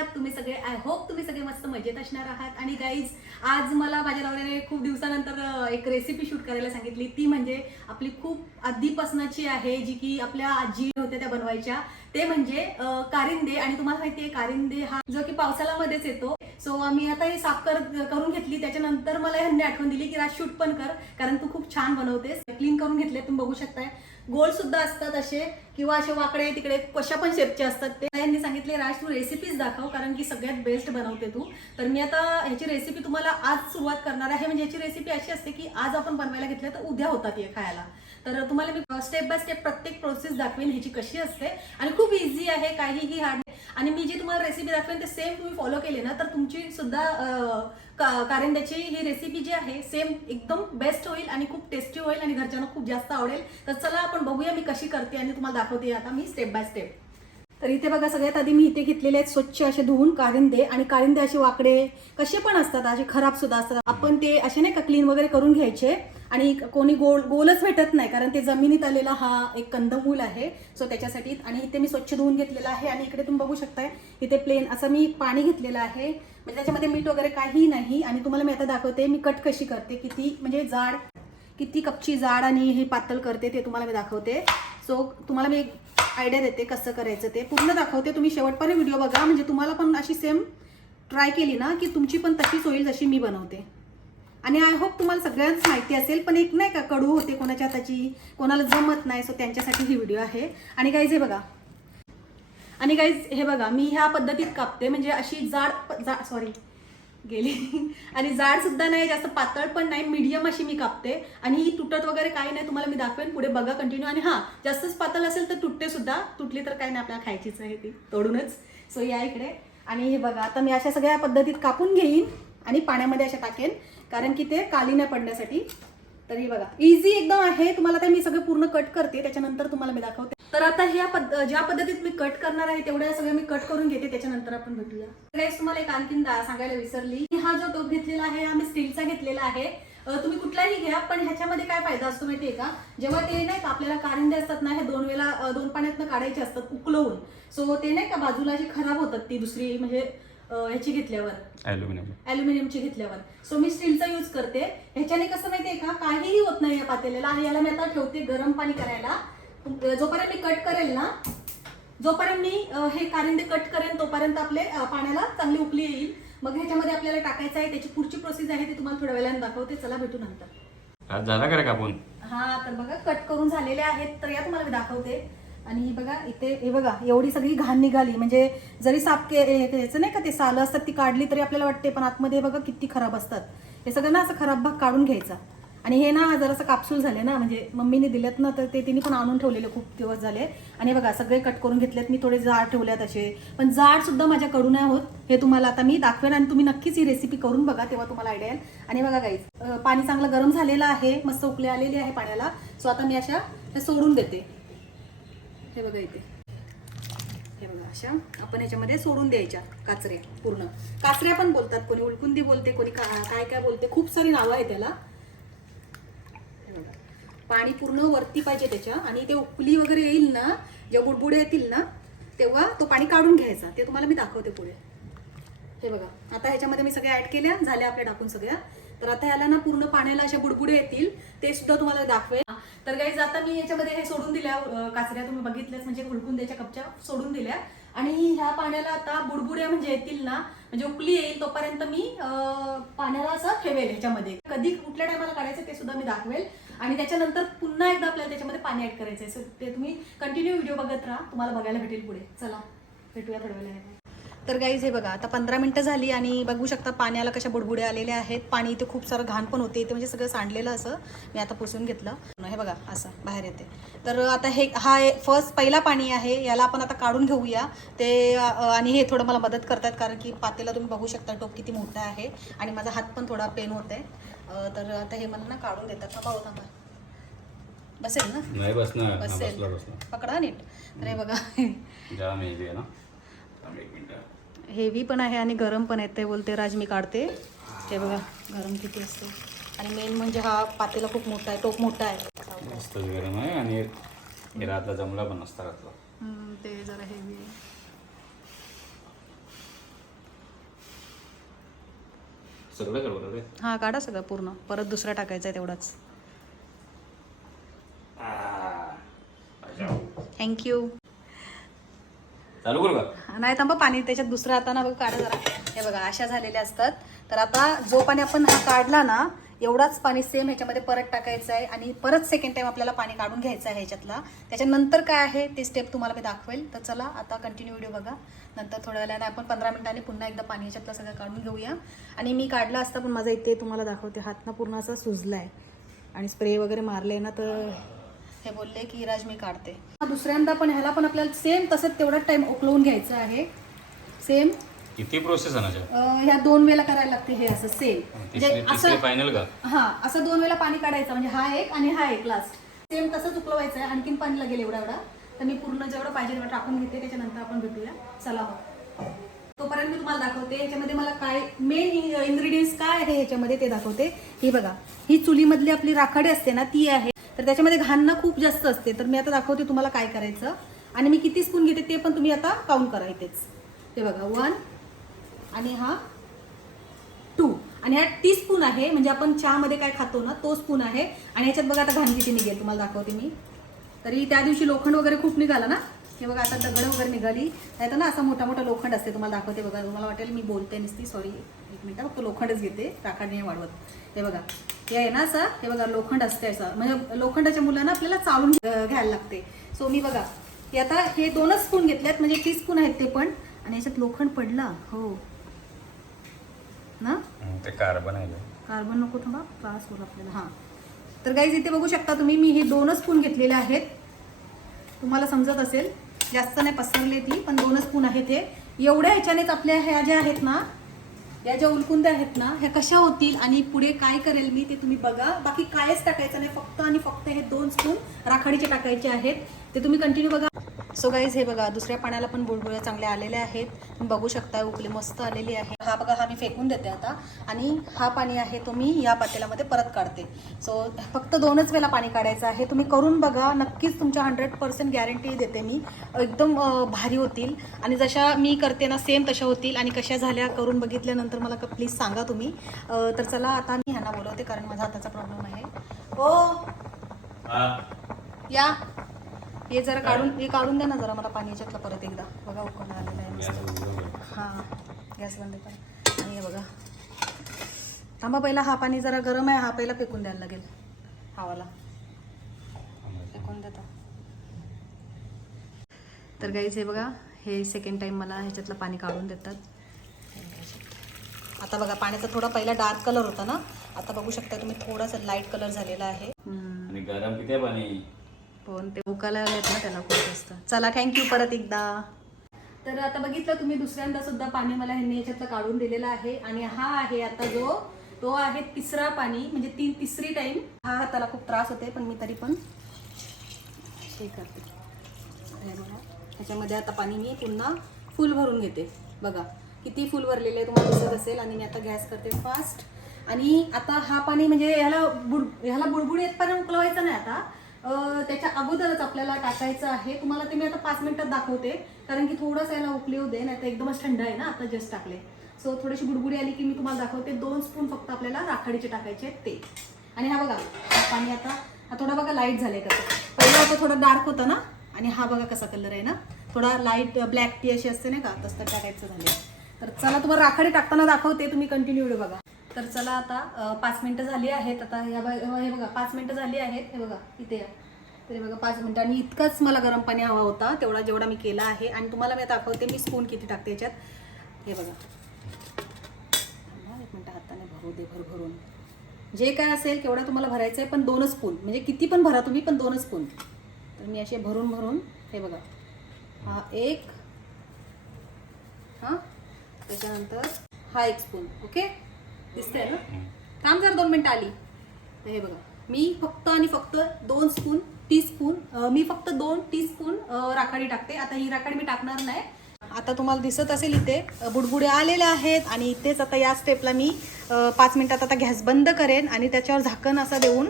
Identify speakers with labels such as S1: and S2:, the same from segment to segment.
S1: आहात तुम्ही सगळे आय होप तुम्ही सगळे मस्त मजेत असणार आहात. आणि गाईज आज मला माझ्या नवऱ्याने खूप दिवसानंतर एक रेसिपी शूट करायला सांगितली. ती म्हणजे आपली खूप आधीपासनाची आहे जी की आपल्या आजी होत्या त्या बनवायच्या. ते म्हणजे कारिंदे. आणि तुम्हाला माहिती आहे कारिंदे हा जो की पावसाळ्यामध्येच येतो. सो आम्ही आता हे साफ कर करून घेतली. त्याच्यानंतर मला ह्यांनी आठवण दिली की राज शूट पण कर कारण तू खूप छान बनवतेस. क्लीन करून घेतले तुम्ही बघू शकताय. गोल सुद्धा असतात असे किंवा असे वाकडे तिकडे कशा पण शेपचे असतात ते. यांनी सांगितले राज तू रेसिपीज दाखव कारण की सगळ्यात बेस्ट बनवते तू. तर मी आता ह्याची रेसिपी तुम्हाला आज सुरुवात करणार आहे. म्हणजे ह्याची रेसिपी अशी असते की आज आपण बनवायला घेतलं तर उद्या होतात ये खायला. तर तुम्हाला मी स्टेप बाय स्टेप प्रत्येक प्रोसेस दाखवेन ह्याची कशी असते. आणि खूप इझी आहे काहीही हार्ड आणि मी जी तुम्हाला रेसिपी दाखवेन ते सेम तुम्ही फॉलो केले ना तर तुमची सुद्धा अं, का- कारिंद्याची ही रेसिपी जी आहे सेम एकदम बेस्ट होईल आणि खूप टेस्टी होईल आणि घरच्यांना खूप जास्त आवडेल. तर चला आपण बघूया मी कशी करते आणि तुम्हाला दाखवते आता मी स्टेप बाय स्टेप तर इथे बघा सगळ्यात आधी मी इथे घेतलेले आहेत स्वच्छ असे धुवून कारिंदे. आणि कारिंदे असे वाकडे कसे पण असतात असे खराब सुद्धा असतात. आपण ते असे नाही का क्लीन वगैरे करून घ्यायचे. आणि कोणी गोल गोलच भेटत नाही कारण ते जमिनीत आलेला हा एक कंदमूल आहे. सो त्याच्यासाठी आणि इथे मी स्वच्छ धुवून घेतलेला आहे. आणि इकडे तुम्ही बघू शकताय इथे प्लेन असं मी पाणी घेतलेलं आहे. म्हणजे त्याच्यामध्ये मीठ वगैरे काही नाही. आणि तुम्हाला मी आता दाखवते मी कट कशी करते किती म्हणजे जाड किती कपची जाड आणि हे पातळ करते ते तुम्हाला मी दाखवते. सो तुम्हाला मी आयडिया देते कसं करायचं ते. पूर्ण दाखवते. तुम्ही शेवटपर्यंत व्हिडिओ बघा. म्हणजे तुम्हाला पण अशी सेम ट्राय केली ना की तुमची पण तशीच होईल जशी मी बनवते. आणि आय होप तुम्हाला सगळ्यांच माहिती असेल पण एक नाही का कडू होते कोणाच्या हाताची कोणाला जमत नाही सो त्यांच्यासाठी ही व्हिडिओ आहे. आणि गाईज हे बघा. आणि गाईज हे बघा मी ह्या पद्धतीत कापते. म्हणजे अशी जाड जा सॉरी गेली. आणि जाड सुद्धा नाही जास्त पातळ पण नाही मीडियम अशी मी कापते. आणि ही तुटत वगैरे काही नाही तुम्हाला मी दाखवेन. पुढे बघा कंटिन्यू आणि हां जास्तच पातळ असेल तर तुटते सुद्धा. तुटली तर काही नाही आपल्याला खायचीच आहे ती. तोडूनच. सो या इकडे. आणि हे बघा आता मी अशा सगळ्या पद्धतीत कापून घेईन आणि पाण्यामध्ये अशा टाकेन. कारण की ते काली नाही पडण्यासाठी. तर हे बघा. इझी एकदम आहे. तुम्हाला ते मी सगळं पूर्ण कट करते. त्याच्यानंतर तुम्हाला मी दाखवते. तर आता ह्या पद्ध ज्या पद्धतीत मी कट करणार आहे तेवढ्या सगळ्या मी कट करून घेते त्याच्यानंतर आपण भेटूया. Guys, तुम्हाला एक आणखीन सांगायला विसरली. हा जो टोप घेतलेला आहे हा मी स्टीलचा घेतलेला आहे. तुम्ही कुठलाही घ्या पण ह्याच्यामध्ये काय फायदा असतो माहितीये का? जेव्हा ते नाही का आपल्याला कारिंदे असतात ना हे दोन वेळा दोन पाण्यातनं काढायचे असतात उकलवून. सो ते नाही का बाजूला अशी खराब होतात ती दुसरी म्हणजे ह्याची घेतल्यावर.
S2: ॲल्युमिनियम
S1: अल्युमिनियमची घेतल्यावर. सो मी स्टीलचा यूज करते. ह्याच्याने कसं माहितीये का? काहीही होत नाही या पातेल्याला. आणि याला मी आता ठेवते गरम पाणी करायला. जोपर्यंत मी कट करेल ना जोपर्यंत मी हे कारिंदे कट करेन तोपर्यंत आपले पाण्याला चांगली उकली येईल. मग ह्याच्यामध्ये आपल्याला टाकायचं आहे त्याची पुढची प्रोसेस आहे ती तुम्हाला थोड्या वेळाने दाखवते. चला भेटू नंतर.
S2: झाला का कापून?
S1: हा तर बघा कट करून झालेले आहेत तर या तुम्हाला मी दाखवते. आणि ही बघा इथे हे बघा एवढी सगळी घाण निघाली. म्हणजे जरी साफ के याचं नाही का ते सालं असतात ती काढली तरी आपल्याला वाटते पण आतमध्ये बघा किती खराब असतात. हे सगळं ना असं खराब भाग काढून घ्यायचा. आणि हे ना जरासं कापसूल झाले ना म्हणजे मम्मीने दिलेत ना तर ते तिने पण आणून ठेवलेले खूप दिवस झाले. आणि बघा सगळे कट करून घेतलेत. मी थोडे जाड ठेवल्यात असे. पण जाड सुद्धा माझ्या कडून नाही होत. हे तुम्हाला आता मी दाखवेन आणि तुम्ही नक्कीच ही रेसिपी करून बघा तेव्हा तुम्हाला आयडिया येईल. आणि बघा गाईज पाणी चांगलं गरम झालेलं आहे. मस्त उकले आलेली आहे पाण्याला. सो आता मी अशा सोडून देते. हे बघा इथे. हे बघा अशा. आपण याच्यामध्ये सोडून द्यायच्या काचऱ्या पूर्ण. काचऱ्या पण बोलतात. कोणी उलकुंदी बोलते कोणी का- काय काय बोलते. खूप सारी नावं आहे त्याला. पाणी पूर्ण वरती पाहिजे त्याच्या आणि ते उकली वगैरे येईल ना जेव्हा बुडबुडे येतील ना तेव्हा तो पाणी काढून घ्यायचा. ते तुम्हाला मी दाखवते पुढे. हे बघा आता ह्याच्यामध्ये मी सगळ्या ऍड केल्या झाल्या आपल्या टाकून सगळ्या. तर आता ह्याला ना पूर्ण पाण्याला अशा बुडबुडे येतील ते सुद्धा तुम्हाला दाखवेल तर गाईज आता मी याच्यामध्ये हे सोडून दिल्या काचऱ्या तुम्ही बघितल्याच म्हणजे उलकून द्यायच्या कपच्या सोडून दिल्या. आणि ह्या पाण्याला आता बुडबुड्या म्हणजे येतील ना म्हणजे उकली येईल तोपर्यंत मी पाण्याला असं ठेवेल ह्याच्यामध्ये. कधी कुठल्या टायमाला काढायचं ते सुद्धा मी दाखवेल. आणि त्याच्यानंतर पुन्हा एकदा आपल्याला त्याच्यामध्ये पाणी ऍड करायचं आहे सो ते तुम्ही कंटिन्यू व्हिडिओ बघत राहा. तुम्हाला बघायला भेटेल पुढे. चला भेटूया थोड्या वेळेला तर गाईज हे बघा आता पंधरा मिनटं झाली आणि बघू शकता पाण्याला कशा बुडबुडे आलेले आहेत. पाणी इथे खूप सारं घाण पण होते इथे म्हणजे सगळं सांडलेलं असं मी आता पुसून घेतलं. हे बघा असं बाहेर येते. तर आता हे हा फर्स्ट पहिला पाणी आहे याला आपण आता काढून घेऊया. ते आणि हे थोडं मला मदत करतात कारण की पातेला तुम्ही बघू शकता टोप किती मोठा आहे. आणि माझा हात पण थोडा पेन होत आहे तर आता हे मला ना काढून देतात. थांबा हो थांबा. बसेल ना?
S2: नाही बसणार.
S1: बसेल. पकडा नीट. तर हे बघा.
S2: ना? एक मिनिट.
S1: हेवी पण आहे आणि गरम पण आहे ते बोलते राज मी काढते. ते बघा गरम किती असते. आणि मेन म्हणजे हा पातेला खूप मोठा आहे टोप मोठा आहे.
S2: मस्त गरम आहे आणि जमला पण असतं रातला.
S1: ते जरा हेवी आहे. हा काढा सगळं पूर्ण. परत दुसरा टाकायचा आहे तेवढाच. थँक्यू
S2: चालू करू का?
S1: नाही थांबा पाणी त्याच्यात दुसरं आता ना बघ काढा जरा. हे बघा अशा झालेल्या असतात. तर आता जो पाणी आपण हा काढला ना एवढाच पाणी सेम ह्याच्यामध्ये परत टाकायचं आहे आणि परत सेकंड टाइम आपल्याला पाणी काढून घ्यायचं आहे ह्याच्यातला. त्याच्यानंतर काय आहे ते स्टेप तुम्हाला मी दाखवेल. तर चला आता कंटिन्यू व्हिडिओ बघा. नंतर थोड्या वेळाने आपण पंधरा मिनिटांनी पुन्हा एकदा पाणी ह्याच्यातलं सगळं काढून घेऊया. आणि मी काढला असता पण माझा इथे तुम्हाला दाखवते. हात ना पूर्ण असा सुजला आहे आणि स्प्रे वगैरे मारले ना तर हे बोलले की राज मी काढते. दुसऱ्यांदा पण ह्याला पण आपल्याला सेम तसंच तेवढाच टाइम उकळवून घ्यायचं आहे. सेम
S2: किती प्रोसेस?
S1: ह्या दोन वेळेला करायला लागते हे असं सेम म्हणजे असं
S2: फायनल का?
S1: हा असं दोन वेळेला पाणी काढायचं म्हणजे हा एक आणि हा एक लास्ट सेम तसंच उकळवायचं आहे आणखीन पाणी लागेल एवढा एवढा. तर मी पूर्ण जेवढं पाहिजे तेवढं टाकून घेते त्याच्यानंतर आपण भेटूया. चला हो तोपर्यंत मी तुम्हाला दाखवते ह्याच्यामध्ये मला काय मेन इन्ग्रेडियंट्स काय आहे ह्याच्यामध्ये ते दाखवते. ही बघा ही चुलीमधली आपली राखाडी असते ना ती आहे. तर त्याच्यामध्ये घाण ना खूप जास्त असते. तर मी आता दाखवते तुम्हाला काय करायचं. आणि मी किती स्पून घेते ते पण तुम्ही आता काउंट करा इथेच. ते बघा वन आणि हा टू आणि हा टी स्पून आहे म्हणजे आपण चहामध्ये काय खातो ना तो स्पून आहे. आणि ह्याच्यात बघा आता घाण किती निघेल तुम्हाला दाखवते मी. तरी त्या दिवशी लोखंड वगैरे खूप निघाला ना. हे बघा आता दगड वगैरे निघाली. नाही तर ना असा मोठा मोठा लोखंड असते तुम्हाला दाखवते बघा. तुम्हाला वाटेल मी बोलते नसती सॉरी एक मिनिट फक्त लोखंडच घेते राखाडी वाढवत. हे बघा. हे आहे ना असं? हे बघा लोखंड असते असं. म्हणजे लोखंडाच्या मुलांना आपल्याला चालून घ्या- घ्यायला लागते. सो मी बघा हे आता हे दोनच स्पून घेतलेत म्हणजे टी स्पून आहेत ते पण. आणि याच्यात लोखंड पडला? हो. ना?
S2: ते कार्बन आहे.
S1: कार्बन नको थांबा त्रास होईल आपल्याला. हां. तर गाईज इथे बघू शकता तुम्ही मी हे दोनच स्पून घेतलेले आहेत. तुम्हाला समजत असेल. जास्त नाही पसरले ती पण दोनच स्पून आहेत हे. एवढ्या ह्याच्यानेच आपल्या ह्या ज्या आहेत ना या ज्या उलकुंद्या आहेत ना ह्या कशा होतील आणि पुढे काय करेल मी ते तुम्ही बघा. बाकी कायच टाकायचं नाही. फक्त आणि फक्त हे दोन स्पून राखाडीचे टाकायचे आहेत. ते तुम्ही कंटिन्यू बघा. सो गाईज हे बघा दुसऱ्या पाण्याला पण बुळबुळ्या चांगल्या आलेल्या आहेत. तुम्ही बघू शकता उकली मस्त आलेली आहे. हा बघा हा मी फेकून देते आता. आणि हा पाणी आहे तो मी या पातेल्यामध्ये परत काढते. सो फक्त दोनच वेळेला पाणी काढायचं आहे. तुम्ही करून बघा नक्कीच तुमच्या हंड्रेड पर्सेंट गॅरंटी देते मी. एकदम भारी होतील. आणि जशा मी करते ना सेम तशा होतील. आणि कशा झाल्या करून बघितल्यानंतर मला प्लीज सांगा तुम्ही. तर चला आता मी ह्यांना बोलवते कारण माझा हाताचा प्रॉब्लेम आहे. हो. या. हे जरा काढून हे काढून द्या ना जरा मला पाणी याच्यातलं परत एकदा. बघा उकळून आलेलं आहे मस्त. हां गॅस बंद कर. आणि हे बघा. थांबा पहिला हा पाणी जरा गरम आहे हा पहिला फेकून द्यायला लागेल. हावाला. फेकून देतो. तर गाईज हे बघा हे सेकंड टाइम मला ह्याच्यातलं पाणी काढून देतात. आता बघा पाण्याचा थोडा पहिला डार्क कलर होता ना? आता बघू शकता तुम्ही थोडासा लाइट कलर झालेला आहे.
S2: गरम किती पाणी?
S1: फोन ते उकायला आलेत ना त्याला खूप जास्त. चला थँक्यू परत एकदा. तर आता बघितलं तुम्ही दुसऱ्यांदा सुद्धा पाणी मला ह्यांनी याच्यातलं काढून दिलेलं आहे. आणि हा आहे आता जो तो आहे तिसरा पाणी म्हणजे तीन तिसरी टाईम हा हाताला खूप त्रास होते पण मी तरी पण हे करते. ह्याच्यामध्ये आता पाणी मी पुन्हा फुल भरून घेते. बघा किती फुल भरलेले आहे तुम्हाला दिसत असेल आणि मी आता गॅस करते फास्ट आणि आता हा पाणी म्हणजे ह्याला बुड ह्याला बुडबुड येतपर्यंत उकळवायचं नाही आता. त्याच्या अगोदरच आपल्याला टाकायचं आहे. तुम्हाला ते मी आता पाच मिनिटात दाखवते. कारण की थोडंसं याला उकळी होऊ दे नाही तर एकदमच थंड आहे ना आता जस्ट टाकले. सो थोडीशी गुडगुडी आली की मी तुम्हाला दाखवते. दोन स्पून फक्त आपल्याला राखाडीचे टाकायचे आहेत ते. आणि हा बघा पाणी आता हा थोडा बघा लाइट झालंय कसं. पहिला होता थोडा डार्क होतं ना? आणि हा बघा कसा कलर आहे ना? थोडा लाइट ब्लॅक टी अशी असते नाही का? तसं टाकायचं झालं तर चला तुम्हाला राखाडी टाकताना दाखवते. तुम्ही कंटिन्यू बघा. तर चला आता पाच मिनिटं झाली आहेत. आता ह्या हे बघा पाच मिनिटं झाली आहेत. हे बघा इथे या. तरी बघा पाच मिनटं. आणि इतकंच मला गरम पाणी हवा होता तेवढा जेवढा मी केला आहे. आणि तुम्हाला मी दाखवते मी स्पून किती टाकते याच्यात. हे बघा. एक मिनटं हाताने भरू दे भर भरून. जे काय असेल तेवढा तुम्हाला भरायचं आहे पण दोनच स्पून म्हणजे किती पण भरा तुम्ही पण दोनच स्पून तर मी असे भरून भरून हे बघा. हा एक. हां? त्याच्यानंतर हा एक स्पून ओके दिसतंय ना? थांब जर दोन मिनटं आली. हे बघा मी फक्त आणि फक्त दोन स्पून टी स्पून मी फक्त दोन टी स्पून राखाडी टाकते. आता ही राखाडी मी टाकणार नाही. आता तुम्हाला दिसत असेल इथे बुडबुड्या बुडबुडे आलेले आहेत आणि इथेच आता या स्टेपला मी पाच मिनटात आता गॅस बंद करेन आणि त्याच्यावर झाकण असं देऊन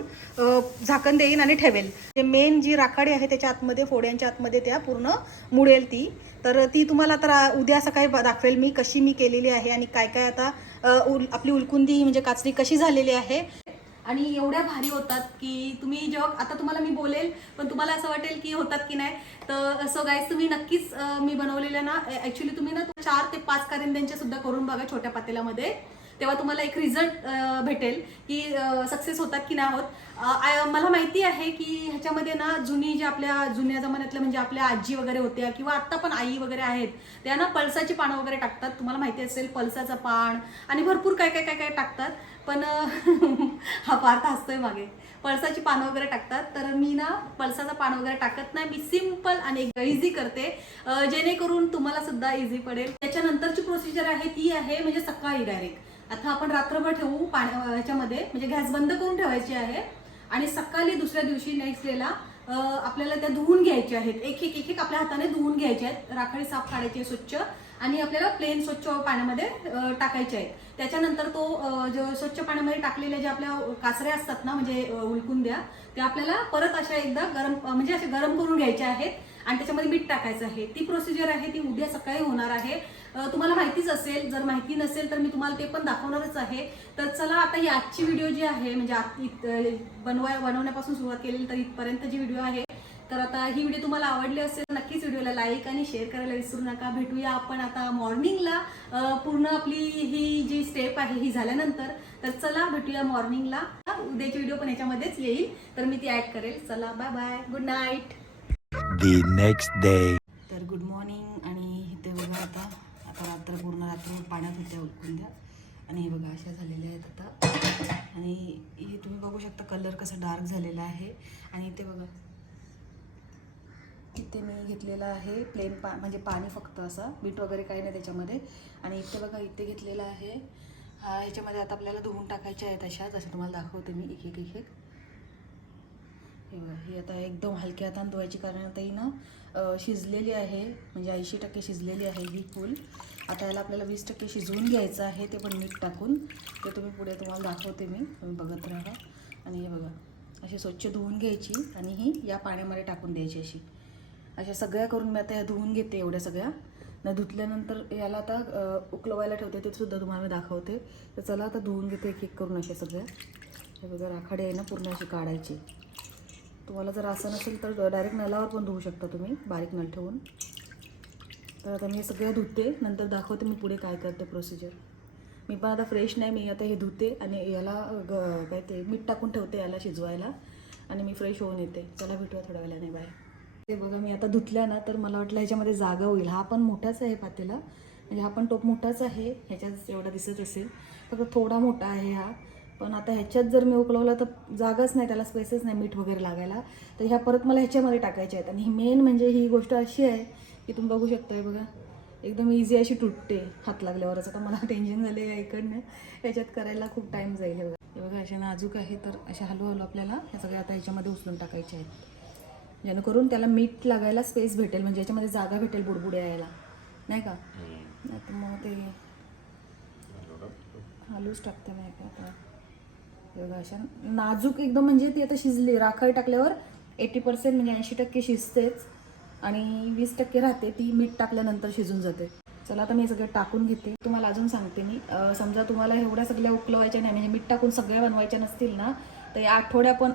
S1: झाकण देईन आणि ठेवेल. जे मेन जी राखाडी आहे त्याच्या आतमध्ये फोड्यांच्या आतमध्ये त्या पूर्ण मुडेल ती. तर ती तुम्हाला तर उद्या सकाळी दाखवेल मी कशी मी केलेली आहे आणि काय काय आता उल आपली उलकुंदी म्हणजे काचरी कशी झालेली आहे. आणि एवढ्या भारी होतात की तुम्ही जेव्हा आता तुम्हाला मी बोलेल पण तुम्हाला असं वाटेल की होतात की नाही. तर असं गाईज तुम्ही नक्कीच मी बनवलेल्या ना ऍक्च्युली तुम्ही ना चार ते पाच कारिंद्यांच्या सुद्धा करून बघा छोट्या पातेल्यामध्ये. तेव्हा तुम्हाला एक रिझल्ट भेटेल की सक्सेस होतात की नाही होत. आय- मला माहिती आहे की ह्याच्यामध्ये ना जुनी जे आपल्या जुन्या जमान्यातल्या म्हणजे आपल्या आजी वगैरे होत्या किंवा आत्ता पण आई वगैरे आहेत त्या ना पळसाची पानं वगैरे टाकतात. तुम्हाला माहिती असेल पळसाचं पान आणि भरपूर काय काय काय काय टाकतात. पण हा फार हसतोय मागे. पळसाची पानं वगैरे टाकतात. तर मी ना पळसाचं पान वगैरे टाकत नाही. मी सिंपल आणि इझी करते. जेणेकरून तुम्हाला सुद्धा इझी पडेल. त्याच्यानंतरची प्रोसिजर आहे ती आहे म्हणजे सकाळी डायरेक्ट आता आपण रात्रभर ठेवू पाण्या ह्याच्यामध्ये म्हणजे गॅस बंद करून ठेवायची आहे. आणि सकाळी दुसऱ्या दिवशी नेक्स्ट डेला आपल्याला त्या धुवून घ्यायच्या आहेत. एक एक एक एक आपल्या हाताने धुवून घ्यायच्या आहेत. राखाडी साफ काढायची स्वच्छ. आणि आपल्याला प्लेन स्वच्छ पाण्यामध्ये टाकायचे आहेत. त्याच्यानंतर तो जो स्वच्छ पाण्यामध्ये टाकलेल्या ज्या आपल्या कासऱ्या असतात ना म्हणजे उलकून द्या त्या आपल्याला परत अशा एकदा गरम म्हणजे असे गरम करून घ्यायचे आहेत आणि त्याच्यामध्ये मीठ टाकायचं आहे. ती प्रोसिजर आहे ती उद्या सकाळी होणार आहे. तुम्हाला माहितीच असेल जर माहिती नसेल तर मी तुम्हाला ते पण दाखवणारच आहे. तर चला आता ही आजची व्हिडिओ जी आहे म्हणजे आत- बनवाय बनवण्यापासून सुरुवात केलेली तर इथपर्यंत जी व्हिडिओ आहे. तर आता ही व्हिडिओ तुम्हाला आवडली असेल नक्कीच व्हिडिओला लाईक आणि शेअर करायला विसरू नका. भेटूया आपण आता मॉर्निंगला. पूर्ण आपली ही जी स्टेप आहे ही झाल्यानंतर तर चला भेटूया मॉर्निंगला. उद्याची व्हिडिओ पण याच्यामध्येच येईल. तर मी ती ऍड करेल. चला bye bye good night
S3: The next day.
S1: तर गुड मॉर्निंग आणि इथे बघा आता आता रात्र पूर्ण रात्र पाण्यात होत्या उलकुंद्या आणि हे बघा अशा झालेल्या आहेत आता. आणि हे तुम्ही बघू शकता कलर कसा डार्क झालेला आहे. आणि इथे बघा इथे मी घेतलेला आहे प्लेन पा म्हणजे पाणी फक्त असं मीठ वगैरे काही नाही त्याच्यामध्ये. आणि इथे बघा इथे घेतलेला आहे. हा ह्याच्यामध्ये आता आपल्याला धुवून टाकायच्या आहेत अशा जसं तुम्हाला दाखवते मी एक एक एक एक हे बघा ही आता एकदम हलक्या हाताने धुवायची कारण आता ही ना शिजलेली आहे. म्हणजे ऐंशी टक्के शिजलेली आहे ही फूल. आता याला आपल्याला वीस टक्के शिजवून घ्यायचं आहे ते पण मीठ टाकून. ते तुम्ही पुढे तुम्हाला दाखवते मी. तुम्ही बघत राहा. आणि हे बघा अशी स्वच्छ धुवून घ्यायची आणि ही या पाण्यामध्ये टाकून द्यायची अशी. अशा सगळ्या करून मी आता ह्या धुवून घेते एवढ्या सगळ्या. न धुतल्यानंतर याला आता उकलवायला ठेवते ते सुद्धा तुम्हाला दाखवते. तर चला आता धुवून घेते एक एक करून अशा सगळ्या. हे बघा राखाडी आहे ना पूर्ण अशी काढायची. तुम्हाला जर असं नसेल तर डायरेक्ट नलावर पण धुवू शकता तुम्ही बारीक नल ठेवून. तर आता मी हे सगळं धुते नंतर दाखवते मी पुढे काय करते प्रोसिजर मी पण आता फ्रेश नाही मी आता हे धुते आणि याला ग काय ते मीठ टाकून ठेवते याला शिजवायला. आणि मी फ्रेश होऊन येते. चला भेटूया थोड्या वेळाने बाय हे बघा मी आता धुतल्या ना तर मला वाटलं ह्याच्यामध्ये जागा होईल. हा पण मोठाच आहे पातेला. म्हणजे हा पण टोप मोठाच आहे ह्याच्यात एवढा दिसत असेल. फक्त थोडा मोठा आहे हा. पण आता ह्याच्यात जर मी उकलवला तर जागाच नाही त्याला स्पेसच नाही मीठ वगैरे लागायला. तर ह्या परत मला ह्याच्यामध्ये टाकायच्या आहेत. आणि ही मेन म्हणजे ही गोष्ट अशी आहे की तुम्ही बघू शकताय बघा. एकदम इझी अशी तुटते हात लागल्यावरच. आता मला टेन्शन झाले या इकडनं. ह्याच्यात करायला खूप टाईम जाईल हे बघा. हे बघा अशा नाजूक आहे तर अशा हळूहळू आपल्याला ह्या सगळ्या आता ह्याच्यामध्ये उचलून टाकायच्या आहेत. जेणेकरून त्याला मीठ लागायला स्पेस भेटेल म्हणजे याच्यामध्ये जागा भेटेल बुडबुडे यायला. नाही का? नाही मग ते हालूच टाकते नाही का आता. अशा नाजूक एकदम म्हणजे ती आता शिजली राखळ टाकल्यावर एटी पर्सेंट म्हणजे ऐंशी टक्के शिजतेच आणि वीस टक्के राहते ती मीठ टाकल्यानंतर शिजून जाते. चला आता मी सगळं टाकून घेते. तुम्हाला अजून सांगते मी. समजा तुम्हाला एवढ्या सगळ्या उकलवायच्या नाही म्हणजे मीठ टाकून सगळ्या बनवायच्या नसतील ना तर या आठवड्या पण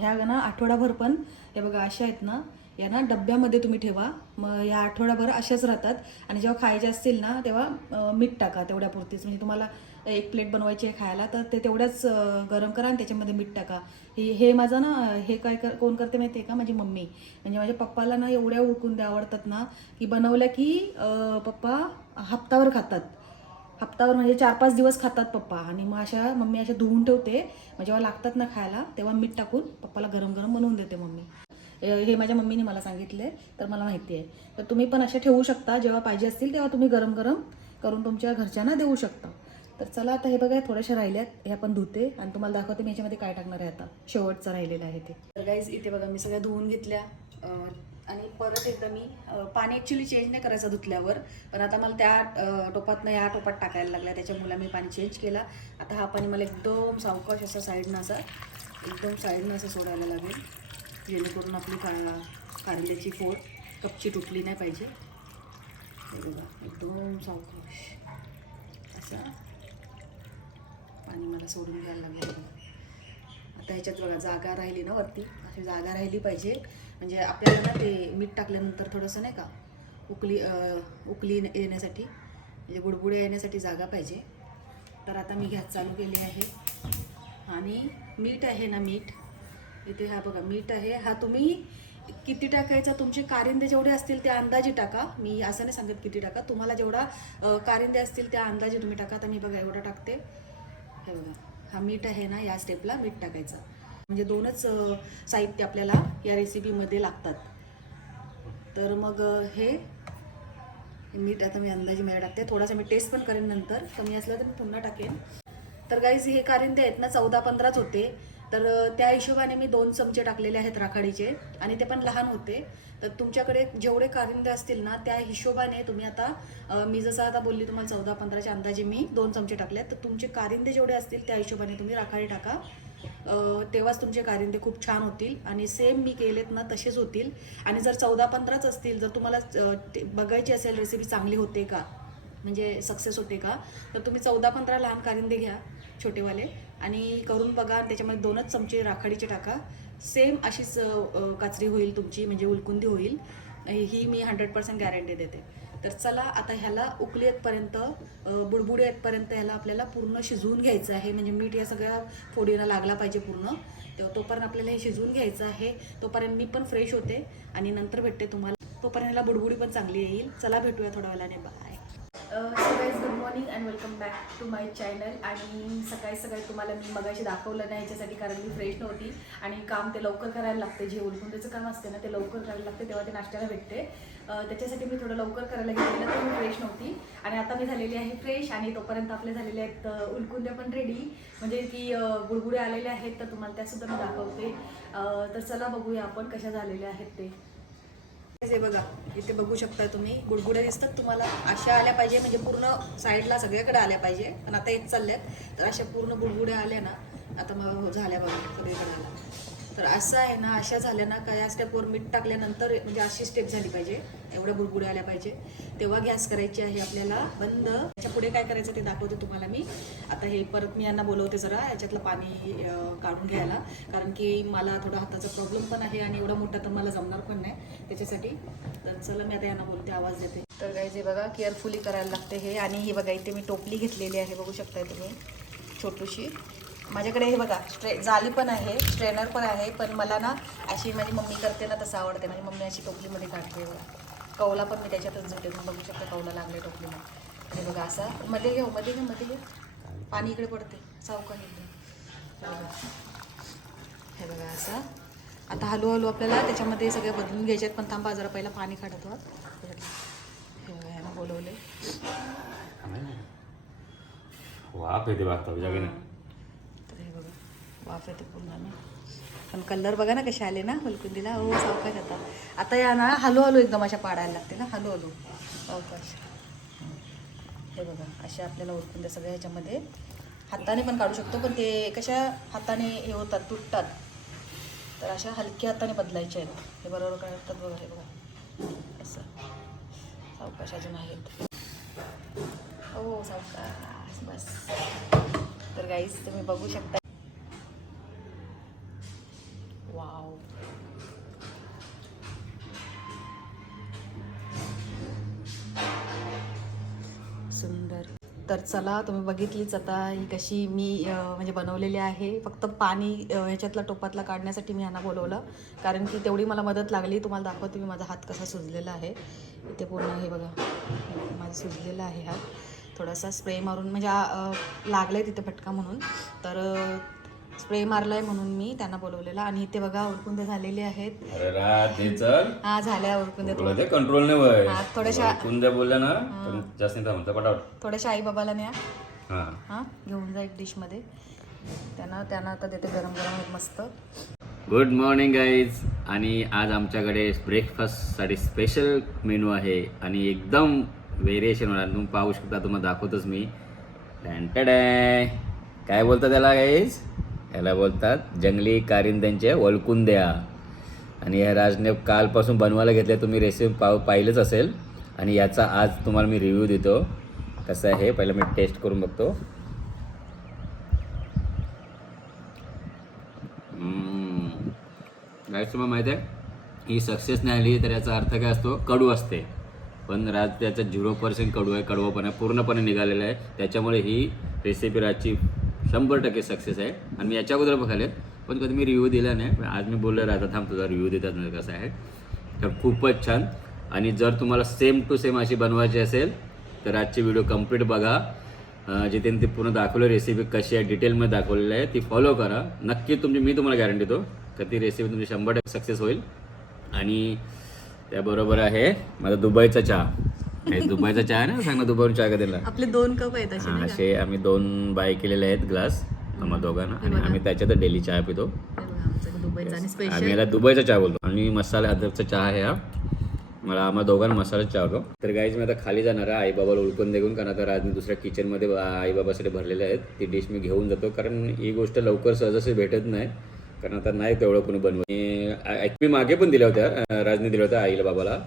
S1: ह्या ना आठवडाभर पण हे बघा अशा आहेत ना या ना डब्यामध्ये तुम्ही ठेवा. मग या आठवड्याभर अशाच राहतात. आणि जेव्हा खायचे असतील ना तेव्हा मीठ टाका तेवढ्यापुरतीच. म्हणजे तुम्हाला एक प्लेट बनवायची आहे खायला तर ते तेवढ्याच गरम करा आणि त्याच्यामध्ये मीठ टाका. हे हे माझं ना हे काय कर कोण करते माहिती आहे का? माझी मम्मी. म्हणजे माझ्या पप्पाला ना एवढ्या उडकून द्या आवडतात ना की बनवल्या की पप्पा हप्तावर खातात. हप्तावर म्हणजे चार पाच दिवस खातात पप्पा. आणि मग अशा मम्मी अशा धुवून ठेवते. मग जेव्हा लागतात ना खायला तेव्हा मीठ टाकून पप्पाला गरम गरम बनवून देते मम्मी. हे माझ्या मम्मीने मला सांगितले तर मला माहिती आहे. तर तुम्ही पण असे ठेवू शकता. जेव्हा पाहिजे असतील तेव्हा तुम्ही गरम गरम करून तुमच्या घरच्यांना देऊ शकता. तर चला आता हे बघा थोड्याशा राहिल्यात. हे आपण धुते. आणि तुम्हाला दाखवते मी याच्यामध्ये काय टाकणार आहे आता. शेवटचं राहिलेलं आहे ते. तर गाईज इथे बघा मी सगळ्या धुवून घेतल्या. आणि परत एकदा मी पाणी ॲक्च्युली चेंज नाही करायचं धुतल्यावर. पण आता मला त्या टोपातनं या टोपात टाकायला लागला त्याच्यामुळे मी पाणी चेंज केला. आता हा पाणी मला एकदम सावकाश असं साईडनं असं एकदम साईडनं असं सोडायला लागेल. जेणेकरून आपली का कारल्याची फोड कपची तुटली नाही पाहिजे. हे बघा एकदम सावकाश असं पाणी मला सोडून घ्यायला लागेल. आता ह्याच्यात बघा जागा राहिली ना वरती. अशी जागा राहिली पाहिजे. म्हणजे आपल्याला ना ते मीठ टाकल्यानंतर थोडंसं नाही का उकली उकली येण्यासाठी म्हणजे बुडबुडे येण्यासाठी जागा पाहिजे. तर आता मी गॅस चालू केली आहे. आणि मीठ आहे ना मीठ? इथे हा बघा मीठ आहे. हा तुम्ही किती टाकायचा? तुमचे कारिंदे जेवढे असतील ते अंदाजे टाका. मी असं नाही सांगत किती टाका. तुम्हाला जेवढा कारिंदे असतील त्या अंदाजे तुम्ही टाका. आता मी बघा एवढं टाकते. हे बघा हा मीठ आहे ना या स्टेपला मीठ टाकायचं. म्हणजे दोनच साहित्य आपल्याला या रेसिपीमध्ये लागतात. तर मग हे मीठ आता मी अंदाजे मी टाकते. थोडासा मी टेस्ट पण करेन नंतर. कमी असलं तर मी पुन्हा टाकेन. तर गाईज हे कारिंदे आहेत ना चौदा पंधराच होते. तर त्या हिशोबाने मी दोन चमचे टाकलेले आहेत राखाडीचे. आणि ते पण लहान होते. तर तुमच्याकडे जेवढे कारिंदे असतील ना त्या हिशोबाने तुम्ही आता मी जसं आता बोलली तुम्हाला चौदा पंधराच्या अंदाजे मी दोन चमचे टाकलेत. तर तुमचे कारिंदे जेवढे असतील त्या हिशोबाने तुम्ही राखाडी टाका. तेव्हाच तुमचे कारिंदे खूप छान होतील आणि सेम मी केलेत ना तसेच होतील. आणि जर चौदा पंधराच असतील जर तुम्हाला ते बघायची असेल रेसिपी चांगली होते का म्हणजे सक्सेस होते का तर तुम्ही चौदा पंधरा लहान कारिंदे घ्या छोटेवाले. आणि करून बघा आणि त्याच्यामध्ये दोनच चमचे राखाडीचे टाका. सेम अशीच काचरी होईल तुमची म्हणजे उलकुंदी होईल. ही मी हंड्रेड पर्सेंट गॅरंटी देते. तर चला आता ह्याला उकली येतपर्यंत अं, बुडबुडी येतपर्यंत ह्याला आपल्याला पूर्ण शिजवून घ्यायचं आहे. म्हणजे मीठ या सगळ्या फोडीला लागला पाहिजे पूर्ण. तेव्हा तोपर्यंत आपल्याला हे शिजवून घ्यायचं आहे. तोपर्यंत मी पण फ्रेश होते आणि नंतर भेटते तुम्हाला. तोपर्यंत ह्याला बुडबुडी पण चांगली येईल. चला भेटूया थोड्या वेळाने. Bye so good morning and welcome back to my channel आणि सकाळी सकाळी तुम्हाला मी मगाशी दाखवलं नाही याच्यासाठी कारण मी फ्रेश नव्हती. आणि काम ते लवकर करायला लागते जे उलकुंदेचं काम असते ना ते लवकर करायला लागते तेव्हा ते नाश्त्याला भेटते. त्याच्यासाठी मी थोडं लवकर करायला घेतलेलं तर मी फ्रेश नव्हती. आणि आता मी झालेली आहे फ्रेश आणि तोपर्यंत आपले झालेले आहेत उलकुंदे पण रेडी म्हणजे की गुडगुडे आलेले आहेत तर तुम्हाला त्यासुद्धा मी दाखवते. तर चला बघूया आपण कशा झालेल्या आहेत ते. हे बघा इथे बघू शकता तुम्ही. गुडगुड्या दिसतात तुम्हाला. अशा आल्या पाहिजे म्हणजे पूर्ण साईडला सगळ्याकडे आल्या पाहिजे. पण आता येत चालल्यात. तर अशा पूर्ण गुडगुड्या आल्या ना आता मग झाल्या बघा सगळीकडे आल्या. तर असं आहे ना अशा झाल्या ना का या स्टेपवर मीठ टाकल्यानंतर म्हणजे अशी स्टेप झाली पाहिजे. एवढ्या बुडबुड्या आल्या पाहिजे. तेव्हा गॅस करायची आहे आपल्याला बंद. त्याच्या पुढे काय करायचं ते दाखवते तुम्हाला मी. आता हे परत मी यांना बोलवते जरा याच्यातलं पाणी काढून घ्यायला. कारण की मला थोडा हाताचा प्रॉब्लेम पण आहे आणि एवढा मोठा तर मला जमणार पण नाही त्याच्यासाठी. तर चला मी आता यांना बोलते आवाज देते. तर काय जे बघा केअरफुली करायला लागते हे. आणि हे बघा इथे मी टोपली घेतलेली आहे. बघू शकताय तुम्ही छोटूशी. माझ्याकडे हे बघा स्ट्रे जाली पण आहे स्ट्रेनर पण आहे पण मला ना अशी माझी मम्मी करते ना तसं आवडते. माझी मम्मी अशी टोपलीमध्ये काढते बघा. कौला पण मी त्याच्यातच जुटे मग बघू शकता कौला लागले टोपलीमध्ये. आणि बघा असा. मध्ये घेऊ मध्ये घेऊ मध्ये घे पाणी इकडे पडते. सावकाश इकडे. हे बघा. असं. आता हळूहळू आपल्याला त्याच्यामध्ये सगळे बदलून घ्यायचे आहेत. पण थांबा जरा पहिला पाणी काढत हे बघा. यांना बोलवले
S2: वाफ येते बागता जागे
S1: वाफ येते पूर्ण पण कलर बघा ना कसे आले ना फुलकुंदीला. हो सावकाश आता. आता या ना हळूहळू एकदम अशा पाडायला लागते ना हळूहळू. अवकाश हे बघा अशा आपल्याला उरकुंद्या सगळ्या ह्याच्यामध्ये. हाताने पण काढू शकतो पण ते कशा हाताने हे होतात तुटतात. तर अशा हलक्या हाताने बदलायच्या आहेत. हे बरोबर करतात बघा हे बघा. असं. सावकाश अजून आहेत. हो सावकाश. बस. तर गाईज तुम्ही बघू शकता तर चला तुम्ही बघितलीच आता ही कशी मी म्हणजे बनवलेली आहे. फक्त पाणी ह्याच्यातला टोपातला काढण्यासाठी मी ह्यांना बोलवलं. कारण की तेवढी मला मदत लागली. तुम्हाला दाखवते मी माझा हात कसा सुजलेला आहे. इथे पूर्ण हे बघा. माझा सुजलेला आहे हात. थोडासा स्प्रे मारून म्हणजे लागलं आहे तिथे फटका म्हणून. तर स्प्रे मारलाय म्हणून मी त्यांना बोलवलेला. आणि इथे बघा उरकुंदे झालेले आहेत. हा झाल्या उरकुंदे
S2: कंट्रोल नाही
S1: थोड्याशा-
S2: बोलल्या ना जास्त पटापट.
S1: थोड्याशा आई बाबाला न्या.
S2: हा.
S1: हां घेऊन जा एक डिशमध्ये त्यांना त्यांना आता देते गरम गरम मस्त.
S2: गुड मॉर्निंग गाईज आणि आज आमच्याकडे ब्रेकफास्टसाठी स्पेशल मेनू आहे. आणि एकदम व्हेरिएशन होणार. तुम्ही पाहू शकता तुम्हाला दाखवतोच मी. टँटडॅ. काय बोलतात त्याला गाईज याला बोलतात जंगली कारिंद्यांचे द्या. आणि या राजने कालपासून बनवायला घेतल्या तुम्ही रेसिपी पाव पाहिलंच असेल. आणि याचा आज तुम्हाला मी रिव्ह्यू देतो. कसं आहे पहिलं मी टेस्ट करून बघतो. गाईस तुम्हाला माहिती आहे? ही सक्सेस नाही आली तर याचा अर्थ काय असतो? कडू असते. पण राज त्याचा झिरो पर्सेंट कडू आहे कडवपणा पूर्णपणे निघालेला आहे. त्याच्यामुळे ही रेसिपी राजची शंभर टक्के सक्सेस आहे. आणि मी याच्या अगोदर बघाले पण कधी मी रिव्ह्यू दिला नाही. आज मी बोललो राहता थांब तुझा रिव्ह्यू देतात म्हणजे कसं आहे? तर खूपच छान. आणि जर तुम्हाला सेम टू सेम अशी बनवायची असेल तर आजची व्हिडिओ कंप्लीट बघा. जिथे ते पूर्ण दाखवलं रेसिपी कशी आहे डिटेलमध्ये दाखवलेली आहे ती फॉलो करा. नक्की तुमची मी तुम्हाला गॅरंटी देतो का ती रेसिपी तुमची शंभर टक्के सक्सेस होईल. आणि त्याबरोबर आहे माझा दुबईचा चहा. हे दुबईचा चहा ना? सांग ना दुबईवरून चहा का दिला
S1: आपले दोन कप आहेत असे नाही का?
S2: असे आम्ही दोन बाय केलेले आहेत ग्लास आम्हा दोघांना. आणि आम्ही त्याच्यात डेली चहा पितो.
S1: हे बघा, आमचं दुबईचा आणि
S2: आम्ही
S1: स्पेशल
S2: याला दुबईचा चहा बोलतो. आणि मसाला अद्रकचा चहा आहे हा. मला आम्हा दोघांना मसाला चहा होतो तर गाईज मी आता खाली जाणार आहे. आईबाबाला उलकून देऊन कारण आता आज मी दुसऱ्या किचनमध्ये आईबाबासाठी भरलेले आहेत. ती डिश मी घेऊन जातो कारण ही गोष्ट लवकर सहजासहजी भेटत नाही. कारण आता नाही तेवढं कोणी बनवत. मी मागे पण दिल्या होत्या. अं, राजने दिल्या होत्या आईला बाबाला.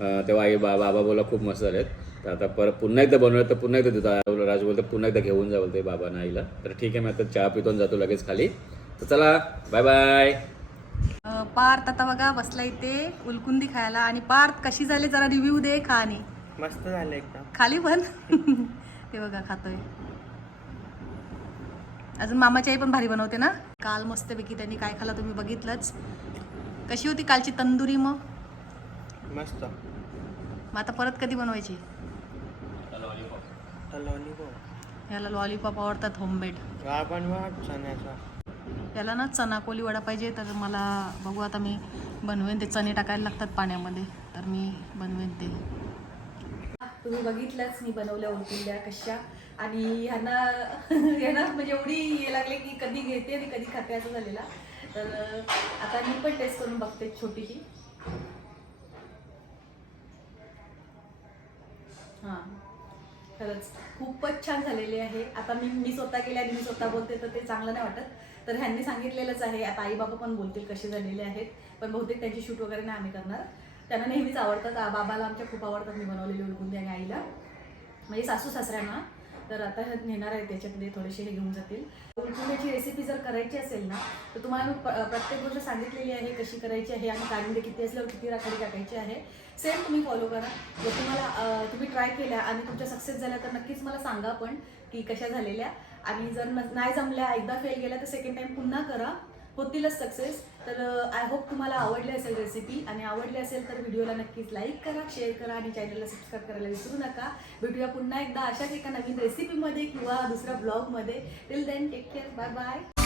S2: तेव्हा आई बा बाबा बोला खूप मस्त झालेत. तर आता परत पुन्हा एकदा बनवलं तर पुन्हा एकदा देतो. राज बोलतो पुन्हा एकदा घेऊन जा बोलते बाबांना आईला. तर ठीक आहे मी आता चहा पितो आणि जातो लगेच खाली. तर चला बाय बाय
S1: पार्थ आता बघा बसला इथे उलकुंदी खायला आणि पार्थ कशी झाली जरा रिव्ह्यू दे खा आणि.
S4: मस्त झालं एकदम.
S1: खाली पण. ते बघा खातोय. अजून मामाची आई पण भारी बनवते ना? काल मस्तपैकी त्यांनी काय खाल्लं तुम्ही बघितलंच. कशी होती कालची तंदुरी मग?
S4: मस्त.
S1: मग आता परत कधी बनवायची?
S4: लॉलीपॉप
S1: याला लॉलीपॉप आवडतात होममेड
S4: बनवा चण्याचा.
S1: याला ना चना कोली वडा पाहिजे तर मला बघू आता मी बनवेन ते. चणे टाकायला लागतात पाण्यामध्ये तर मी बनवेन ते. तुम्ही बघितलंच मी बनवल्या उलकुंड्या कशा. आणि ह्यांना ह्यांना म्हणजे एवढी हे लागले की कधी घेते आणि कधी खाते असं झालेला. तर आता मी पण टेस्ट करून बघते छोटीशी. हां. खरंच खूपच छान झालेली आहे. आता मी मी स्वतः केली आणि मी स्वतः बोलते तर ते चांगलं नाही वाटत. तर ह्यांनी सांगितलेलंच आहे. आता आई बाबा पण बोलतील कसे झालेले आहेत. पण बहुतेक त्यांची शूट वगैरे नाही आम्ही करणार. त्यांना नेहमीच आवडतात बाबाला आमच्या खूप आवडतात. मी बनवलेली उलगुंदी आणि आईला. म्हणजे सासू सासऱ्यांना तर आता ह्यात नेणार आहे त्याच्याकडे थोडेसे हे घेऊन जातील. उलकुंड्याची रेसिपी जर करायची असेल ना तर तुम्हाला मी प- प्रत्येक गोष्ट सांगितलेली आहे कशी करायची आहे आणि कांदे किती असल्यावर किती राखाडी टाकायची आहे सेम तुम्ही फॉलो करा. जर तुम्हाला तुम्ही ट्राय केल्या आणि तुमच्या सक्सेस झाल्या तर नक्कीच मला सांगा पण की कशा झालेल्या. आणि जर न- नाही जमल्या एकदा फेल गेल्या तर सेकंड टाइम पुन्हा करा. होतीलच सक्सेस तर आय होप तुम्हाला आवडली असेल रेसिपी आणि आवडली असेल तर व्हिडिओला नक्कीच लाईक करा शेअर करा आणि चॅनलला सबस्क्राईब करायला विसरू नका. भेटूया पुन्हा एकदा अशाच एका नवीन रेसिपीमध्ये किंवा दुसऱ्या ब्लॉगमध्ये till then take care bye bye